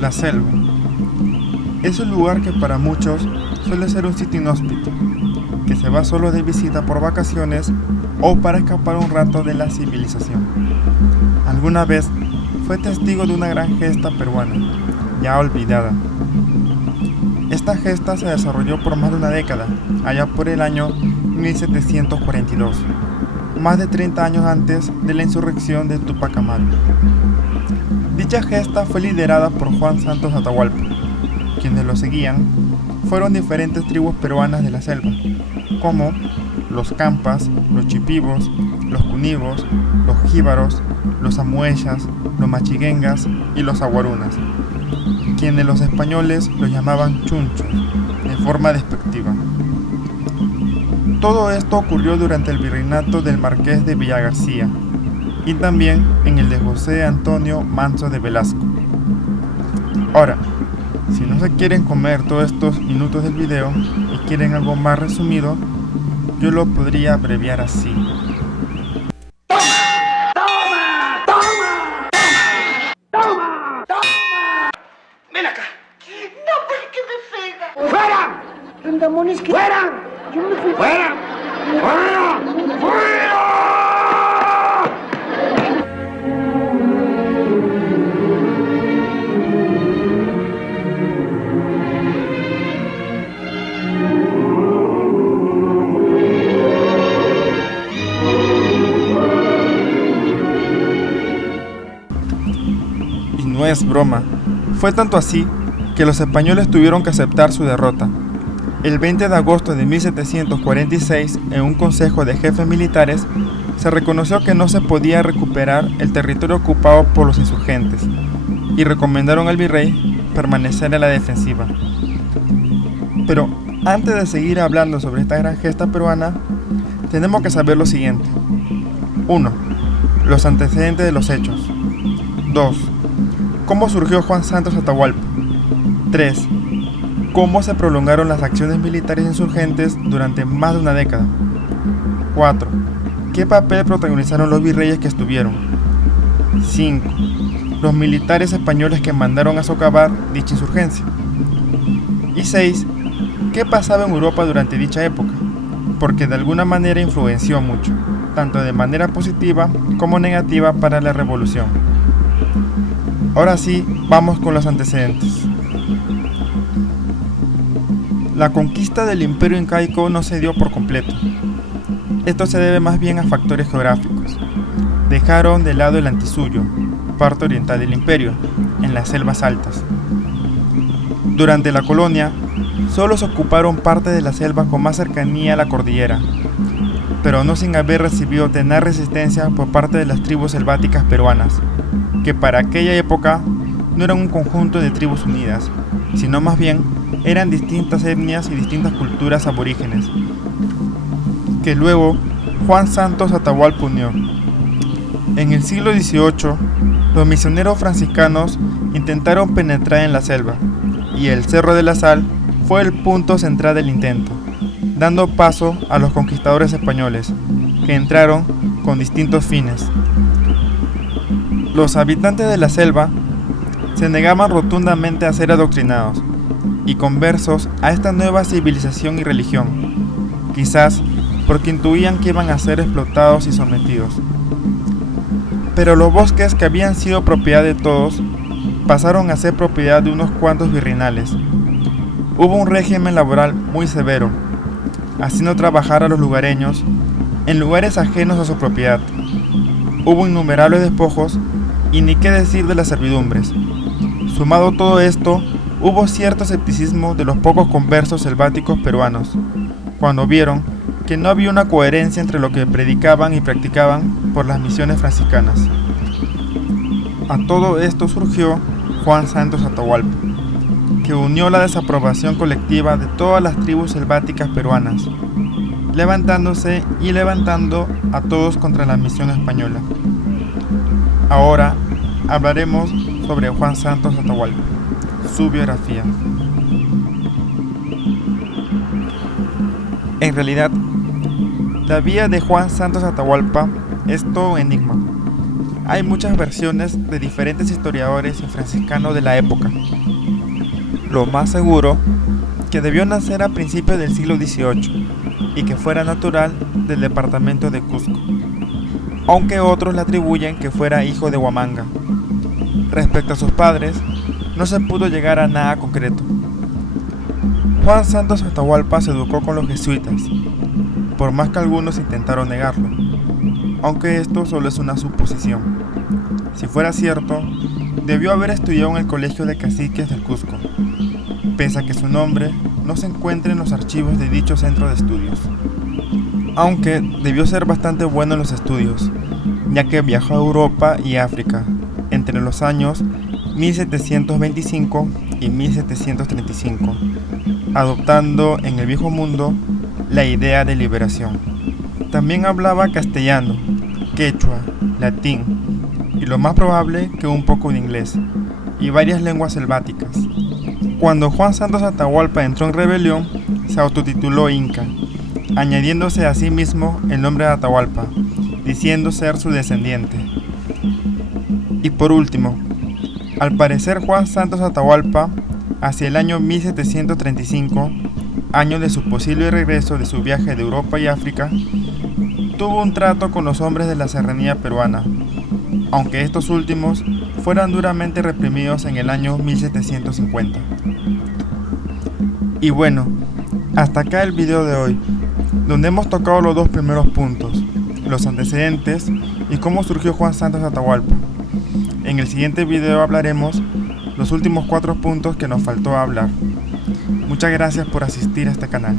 La selva es un lugar que para muchos suele ser un sitio inhóspito, que se va solo de visita por vacaciones o para escapar un rato de la civilización. Alguna vez fue testigo de una gran gesta peruana, ya olvidada. Esta gesta se desarrolló por más de una década, allá por el año 1742, más de 30 años antes de la insurrección de Túpac Amaru. Dicha gesta fue liderada por Juan Santos Atahualpa. Quienes lo seguían fueron diferentes tribus peruanas de la selva, como los Campas, los Chipibos, los Cunibos, los Jíbaros, los Amuechas, los Machiguengas y los Aguarunas, quienes los españoles los llamaban chunchos, en forma despectiva. Todo esto ocurrió durante el virreinato del Marqués de Villagarcía y también en el de José Antonio Manso de Velasco. Ahora, si no se quieren comer todos estos minutos del video y quieren algo más resumido, yo lo podría abreviar así. ¡Ven acá! No, porque me pega. ¡Fuera! Demonios que... ¡Fuera! Yo me fui. ¡Fuera! ¡Fuera! ¡Fuera! Y no es broma, fue tanto así que los españoles tuvieron que aceptar su derrota. El 20 de agosto de 1746, en un consejo de jefes militares, se reconoció que no se podía recuperar el territorio ocupado por los insurgentes y recomendaron al virrey permanecer en la defensiva. Pero antes de seguir hablando sobre esta gran gesta peruana, tenemos que saber lo siguiente. 1. Los antecedentes de los hechos. 2. ¿Cómo surgió Juan Santos Atahualpa? 3. ¿Cómo se prolongaron las acciones militares insurgentes durante más de una década? 4. ¿Qué papel protagonizaron los virreyes que estuvieron? 5. Los militares españoles que mandaron a socavar dicha insurgencia. Y 6. ¿Qué pasaba en Europa durante dicha época? Porque de alguna manera influenció mucho, tanto de manera positiva como negativa para la revolución. Ahora sí, vamos con los antecedentes. La conquista del Imperio Incaico no se dio por completo. Esto se debe más bien a factores geográficos. Dejaron de lado el Antisuyo, parte oriental del imperio, en las selvas altas. Durante la colonia, solo se ocuparon parte de la selva con más cercanía a la cordillera, pero no sin haber recibido tenaz resistencia por parte de las tribus selváticas peruanas, que para aquella época no eran un conjunto de tribus unidas, sino más bien eran distintas etnias y distintas culturas aborígenes, que luego Juan Santos Atahualpa unió. En el siglo XVIII, los misioneros franciscanos intentaron penetrar en la selva, y el Cerro de la Sal fue el punto central del intento, dando paso a los conquistadores españoles, que entraron con distintos fines. Los habitantes de la selva se negaban rotundamente a ser adoctrinados y conversos a esta nueva civilización y religión, quizás porque intuían que iban a ser explotados y sometidos. Pero los bosques que habían sido propiedad de todos pasaron a ser propiedad de unos cuantos virreinales. Hubo un régimen laboral muy severo, haciendo trabajar a los lugareños en lugares ajenos a su propiedad. Hubo innumerables despojos y ni qué decir de las servidumbres. Sumado todo esto, hubo cierto escepticismo de los pocos conversos selváticos peruanos, cuando vieron que no había una coherencia entre lo que predicaban y practicaban por las misiones franciscanas. A todo esto surgió Juan Santos Atahualpa, que unió la desaprobación colectiva de todas las tribus selváticas peruanas, levantándose y levantando a todos contra la misión española. Ahora hablaremos sobre Juan Santos Atahualpa, su biografía. En realidad, la vida de Juan Santos Atahualpa es todo un enigma. hay muchas versiones de diferentes historiadores y franciscanos de la época. Lo más seguro, que debió nacer a principios del siglo XVIII y que fuera natural del departamento de Cusco, aunque otros le atribuyen que fuera hijo de Huamanga. Respecto a sus padres, no se pudo llegar a nada concreto. Juan Santos Atahualpa se educó con los jesuitas, por más que algunos intentaron negarlo, aunque esto solo es una suposición. Si fuera cierto, debió haber estudiado en el Colegio de Caciques del Cusco, pese a que su nombre no se encuentra en los archivos de dicho centro de estudios. Aunque debió ser bastante bueno en los estudios, ya que viajó a Europa y África entre los años 1725 y 1735, adoptando en el Viejo Mundo la idea de liberación. También hablaba castellano, quechua, latín y lo más probable que un poco de inglés y varias lenguas selváticas. Cuando Juan Santos Atahualpa entró en rebelión, se autotituló Inca, añadiéndose a sí mismo el nombre de Atahualpa, diciendo ser su descendiente. Y por último, al parecer Juan Santos Atahualpa, hacia el año 1735, año de su posible regreso de su viaje de Europa y África, tuvo un trato con los hombres de la serranía peruana, aunque estos últimos fueran duramente reprimidos en el año 1750. Y bueno, hasta acá el video de hoy, donde hemos tocado los dos primeros puntos, los antecedentes y cómo surgió Juan Santos Atahualpa. En el siguiente video hablaremos los últimos 4 puntos que nos faltó hablar. Muchas gracias por asistir a este canal.